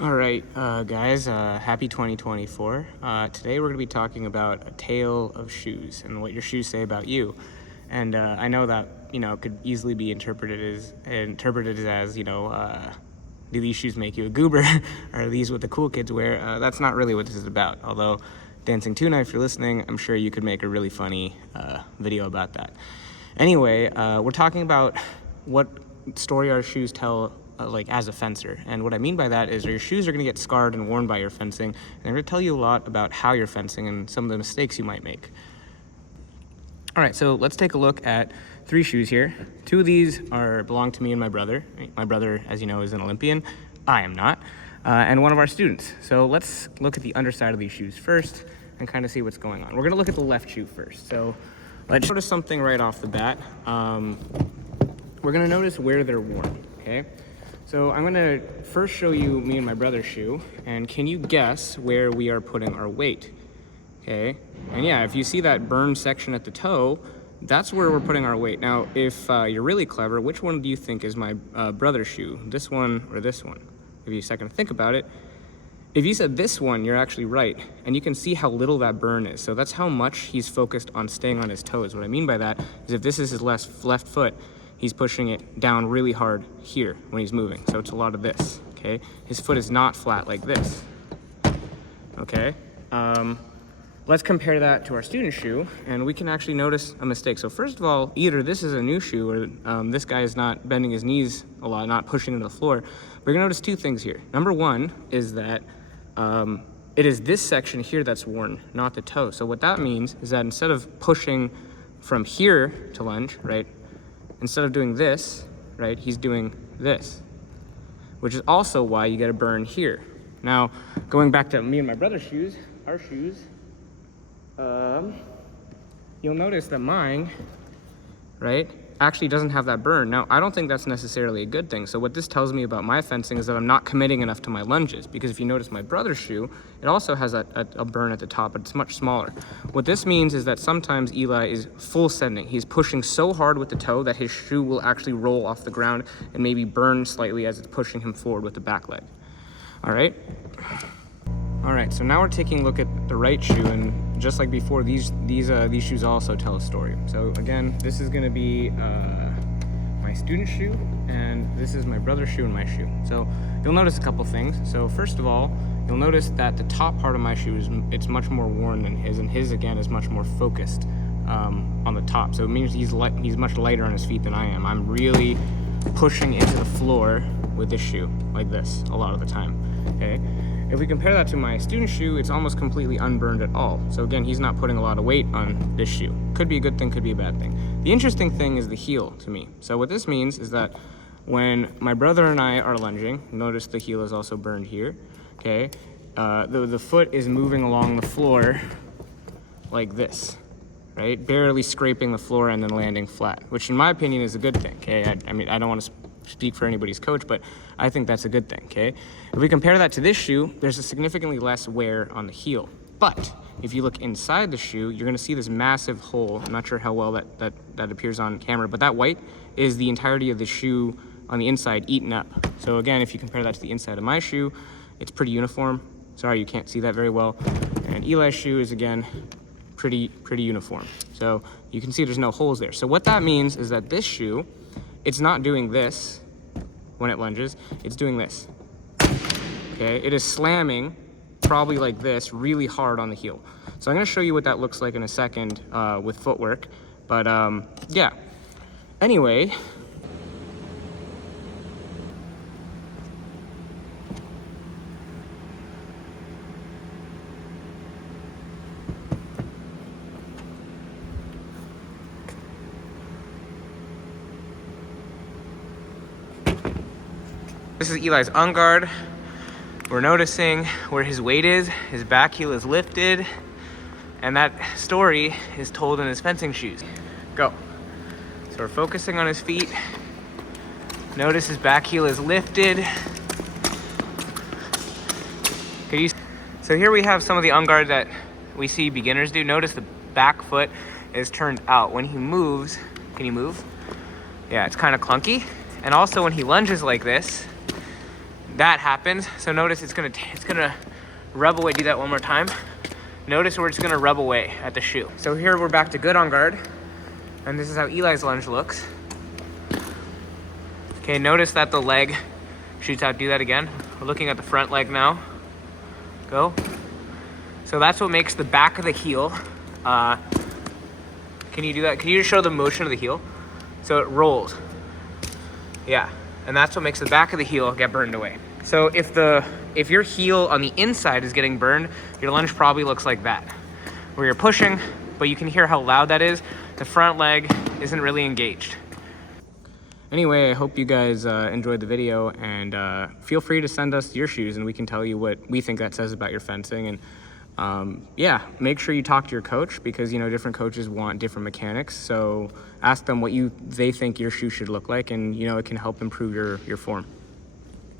All right, guys, happy 2024. Today we're going to be talking about a tale of shoes and what your shoes say about you. And I know that, it could easily be interpreted as, do these shoes make you a goober? Or are these what the cool kids wear? That's not really what this is about. Although, Dancing Tuna, if you're listening, I'm sure you could make a really funny video about that. Anyway, we're talking about what story our shoes tell as a fencer. And what I mean by that is your shoes are going to get scarred and worn by your fencing, and they're going to tell you a lot about how you're fencing and some of the mistakes you might make. All right, so let's take a look at 3 shoes here. 2 of these belong to me and my brother. My brother, as you know, is an Olympian. I am not. And one of our students. So let's look at the underside of these shoes first and kind of see what's going on. We're going to look at the left shoe first. So let's notice something right off the bat. We're going to notice where they're worn, okay? So I'm gonna first show you me and my brother's shoe, and can you guess where we are putting our weight? Okay, and yeah, if you see that burned section at the toe, that's where we're putting our weight. Now, if you're really clever, which one do you think is my brother's shoe? This one or this one? Give you a second to think about it. If you said this one, you're actually right, and you can see how little that burn is. So that's how much he's focused on staying on his toes. What I mean by that is if this is his left foot, he's pushing it down really hard here when he's moving. So it's a lot of this, okay? His foot is not flat like this, okay? Let's compare that to our student shoe, and we can actually notice a mistake. So first of all, either this is a new shoe or this guy is not bending his knees a lot, not pushing into the floor. We're gonna notice 2 things here. Number 1 is that it is this section here that's worn, not the toe. So what that means is that instead of pushing from here to lunge, right? Instead of doing this, right, he's doing this, which is also why you get a burn here. Now, going back to me and my brother's shoes, our shoes, you'll notice that mine, right, actually doesn't have that burn. Now, I don't think that's necessarily a good thing. So what this tells me about my fencing is that I'm not committing enough to my lunges, because if you notice my brother's shoe, it also has a burn at the top, but it's much smaller. What this means is that sometimes Eli is full sending. He's pushing so hard with the toe that his shoe will actually roll off the ground and maybe burn slightly as it's pushing him forward with the back leg. All right? All right, so now we're taking a look at the right shoe, and just like before, these shoes also tell a story. So again, this is gonna be my student shoe, and this is my brother's shoe and my shoe. So you'll notice a couple things. So first of all, you'll notice that the top part of my shoe it's much more worn than his, and his again is much more focused on the top. So it means he's much lighter on his feet than I am. I'm really pushing into the floor with this shoe like this a lot of the time. Okay. If we compare that to my student shoe, it's almost completely unburned at all. So again, he's not putting a lot of weight on this shoe. Could be a good thing, could be a bad thing. The interesting thing is the heel to me. So what this means is that when my brother and I are lunging, notice the heel is also burned here, okay? The foot is moving along the floor like this, right? Barely scraping the floor and then landing flat, which in my opinion is a good thing, okay? I mean, I don't want to speak for anybody's coach, but I think that's a good thing, okay? If we compare that to this shoe, there's a significantly less wear on the heel. But if you look inside the shoe, you're gonna see this massive hole. I'm not sure how well that appears on camera, but that white is the entirety of the shoe on the inside eaten up. So again, if you compare that to the inside of my shoe, it's pretty uniform. Sorry, you can't see that very well. And Eli's shoe is again, pretty uniform. So you can see there's no holes there. So what that means is that this shoe, it's not doing this when it lunges, it's doing this, okay? It is slamming, probably like this, really hard on the heel. So I'm gonna show you what that looks like in a second with footwork, but yeah. Anyway, this is Eli's on-guard. We're noticing where his weight is, his back heel is lifted, and that story is told in his fencing shoes. Go. So we're focusing on his feet. Notice his back heel is lifted. So here we have some of the on-guard that we see beginners do. Notice the back foot is turned out. When he moves, can he move? Yeah, it's kind of clunky. And also when he lunges like this, that happens. So notice it's gonna rub away. Do that one more time. Notice where it's gonna rub away at the shoe. So here we're back to good on guard. And this is how Eli's lunge looks. Okay, notice that the leg shoots out. Do that again. We're looking at the front leg now. Go. So that's what makes the back of the heel. Can you do that? Can you just show the motion of the heel? So it rolls. Yeah, and that's what makes the back of the heel get burned away. So if your heel on the inside is getting burned, your lunge probably looks like that, where you're pushing, but you can hear how loud that is. The front leg isn't really engaged. Anyway, I hope you guys enjoyed the video, and feel free to send us your shoes and we can tell you what we think that says about your fencing. And yeah, make sure you talk to your coach, because, you know, different coaches want different mechanics. So ask them what they think your shoe should look like, and, you know, it can help improve your form.